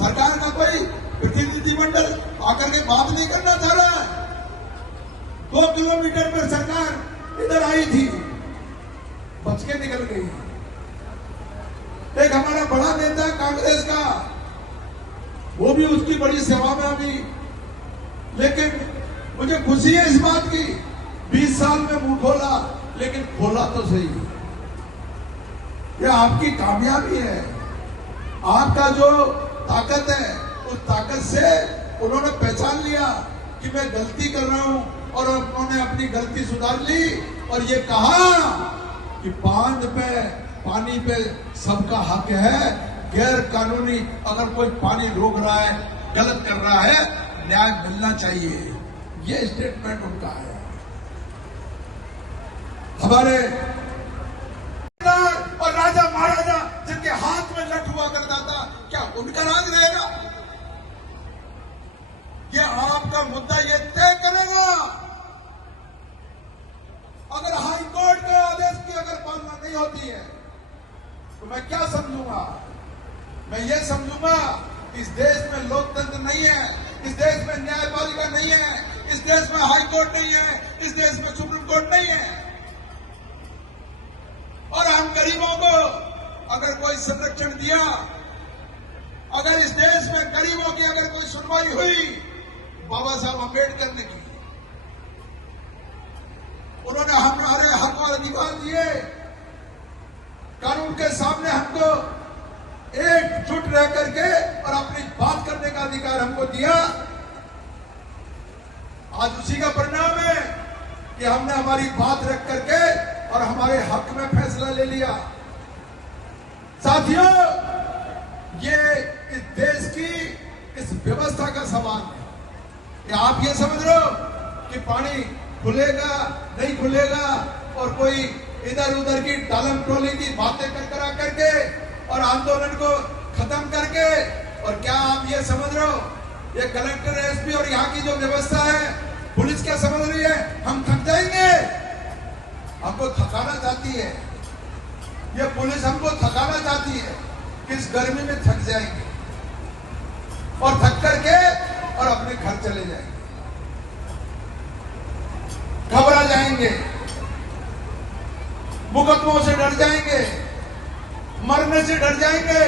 सरकार का कोई प्रतिनिधिमंडल आकर के बात नहीं करना चाह रहा है। 2 किलोमीटर पर सरकार इधर आई थी, बच के निकल गई। एक हमारा बड़ा नेता कांग्रेस का, वो भी उसकी बड़ी सेवा में अभी, लेकिन मुझे खुशी है इस बात की, 20 साल में मुंह खोला, लेकिन खोला तो सही। यह आपकी कामयाबी है। आपका जो ताकत है, उस ताकत से उन्होंने पहचान लिया कि मैं गलती कर रहा हूं, और उन्होंने अपनी गलती सुधार ली और ये कहा कि बांध पे, पानी पे सबका हक है। गैर कानूनी अगर कोई पानी रोक रहा है, गलत कर रहा है, न्याय मिलना चाहिए। ये स्टेटमेंट उनका है। हमारे और राजा महाराजा जिनके हाथ में लठ हुआ करता था, क्या उनका राज रहेगा? ये आपका मुद्दा ये तय करेगा। अगर हाई कोर्ट के आदेश की अगर पालना नहीं होती है तो मैं क्या समझूंगा? मैं ये समझूंगा इस देश में लोकतंत्र नहीं है, इस देश में न्यायपालिका नहीं है, इस देश में हाई कोर्ट नहीं है, इस देश में सुप्रीम कोर्ट नहीं है। और हम गरीबों को अगर कोई संरक्षण दिया, अगर इस देश में गरीबों की अगर कोई सुनवाई हुई, बाबा साहब अम्बेडकर ने की, उन्होंने हमारे हक और अधिकार दिए, कानून के सामने हमको एकजुट रह करके और अपनी बात करने का अधिकार हमको दिया। आज उसी का परिणाम है कि हमने हमारी बात रख करके और हमारे हक में फैसला ले लिया। साथियों, ये इस देश की इस व्यवस्था का सवाल है कि आप ये समझ रहे हो कि पानी खुलेगा नहीं खुलेगा, और कोई इधर उधर की टालम टोली की बातें करा करके और आंदोलन को खत्म करके, और क्या आप ये समझ रहे हो ये कलेक्टर, एसपी और यहाँ की जो व्यवस्था है, पुलिस क्या समझ रही है हम थक जाएंगे? हमको थकाना चाहती है ये पुलिस, हमको थकाना चाहती है कि इस गर्मी में थक जाएंगे और थक करके और अपने घर चले जाएंगे, घबरा जाएंगे, मुकदमों से डर जाएंगे, मरने से डर जाएंगे।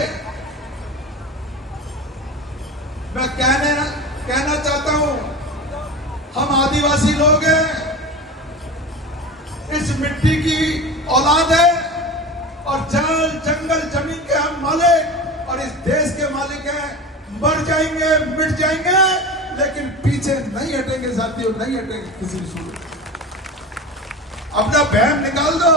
मैं कहना चाहता हूं, हम आदिवासी लोग हैं, इस मिट्टी की औलाद है, और जल जंगल जमीन के हम मालिक और इस देश के मालिक हैं। मर जाएंगे, मिट जाएंगे, लेकिन पीछे नहीं हटेंगे साथियों, नहीं हटेंगे किसी सूरत। अपना बहम निकाल दो।